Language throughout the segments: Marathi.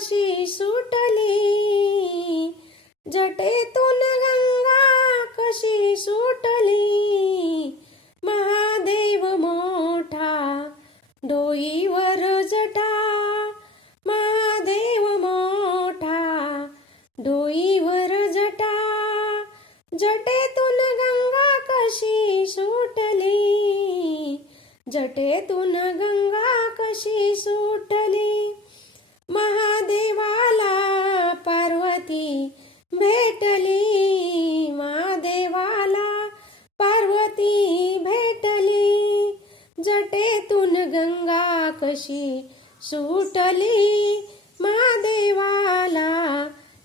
कशी सुटली, जटेतून गंगा कशी सुटली, महादेव मोठा डोईवर जटा, महादेव मोठा डोईवर जटा, जटेतून गंगा कशी सुटली, जटेतून गंगा कशी सुटली, महादेवाला पार्वती भेटली, महादेवाला पार्वती भेटली, जटेतून गंगा कशी सुटली, महादेवाला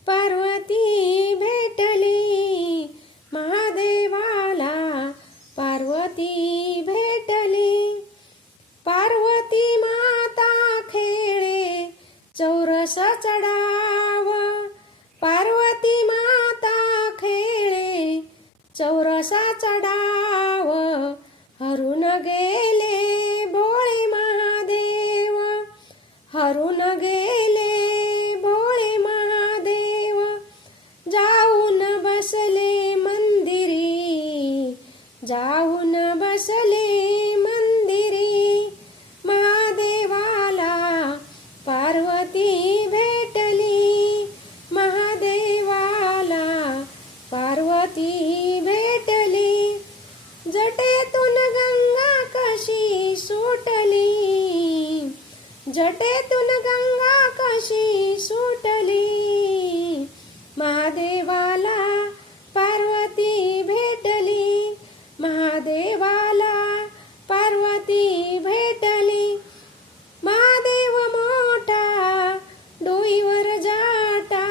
पार्वती भेटली, महादेवाला पार्वती भेटली, पार्वती माता खेळे चौरस चढाव, पार्वती माता खेळे चौरसा चढाव, हरून गेले भोळे महादेव, हरून गेले भोळे महादेव, जाऊन बसले मंदिरी, जाऊन बसले मंदिरी, महादेवाला पार्वती भेटली, महादेवाला पार्वती भेटली, जटेतून गंगा कशी सुटली, जटेतून गंगा कशी सुटली, महादेवाला पार्वती भेटली, महादेवाला पार्वती भेटली, महादेव मोठा डोईवर जाटा,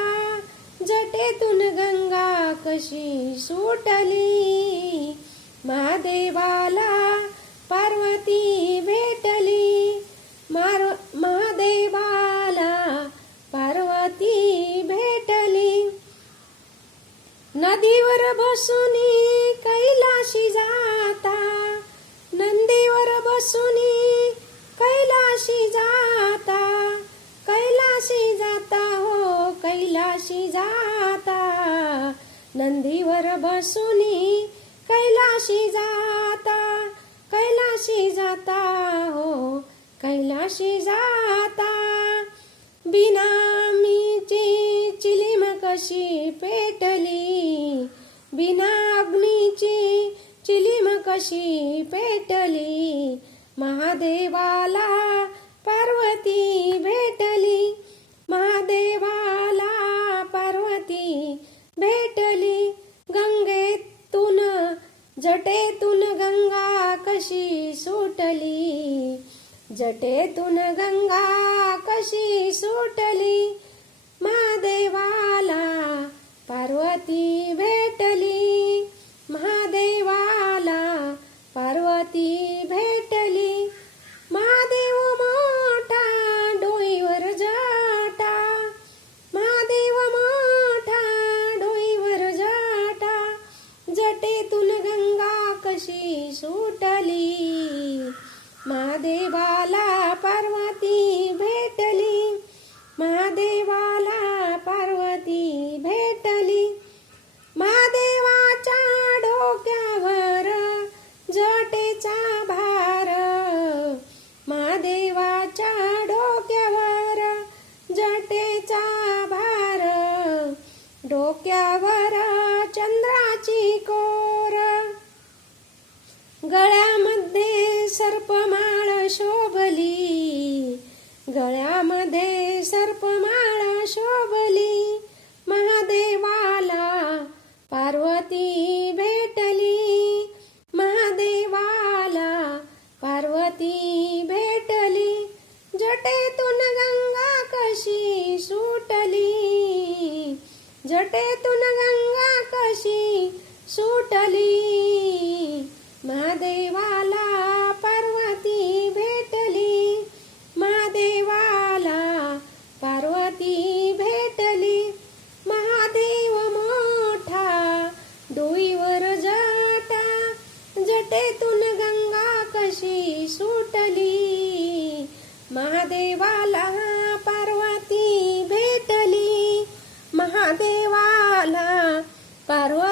जटेतून गंगा कशी सुटली, महादेवाला पार्वती भेटली, महादेवाला पार्वती भेटली, नदीवर बसूनी कैलाशी जाता, नंदीवर बसूनी कैलाशी जाता, कैलाशी जाता हो कैलाशी जाता, नंदीवर बसूनी कैलाशी जाता, कैलाशी जाता हो कैलाशी जाता, बिनामीची चिलीम कशी पेटली, बिना अग्नीची चिलीम कशी पेटली, महादेवाला पार्वती भेटली, महादेवाला पार्वती भेटली, गंगेतून जटेतून गंगा कशी सुटली, जटेतून गंगा कशी सुटली, महादेवाला पार्वती भेटली, महादेवाला पार्वती भेटली, महादेव मोठा डोईवर जटा, महादेव मोठा डोईवर जटा, जटेतून गंगा कशी सुटली, महादेवाला पार्वती भेटली, महादेवाला पार्वती भेटली, महादेवाच्या डोक्यावर जटेचा भार, महादेवाच्या डोक्यावर जटेचा भार, डोक्यावर चंद्राची कोर, गळ्यामध्ये सर्पमाळ शोभली, गळ्यामध्ये सर्पमाळ शोभली, महादेवाला पार्वती भेटली, महादेवाला पार्वती भेटली, जटेतून गंगा कशी सुटली, जटेतून गंगा कशी सुटली, महादेवाला पार्वती भेटली, महादेवाला पार्वती भेटली, महादेव मोठा डोईवर जटा, जटेतून गंगा कशी सुटली, महादेवाला पार्वती भेटली. महादेवाला पार्वती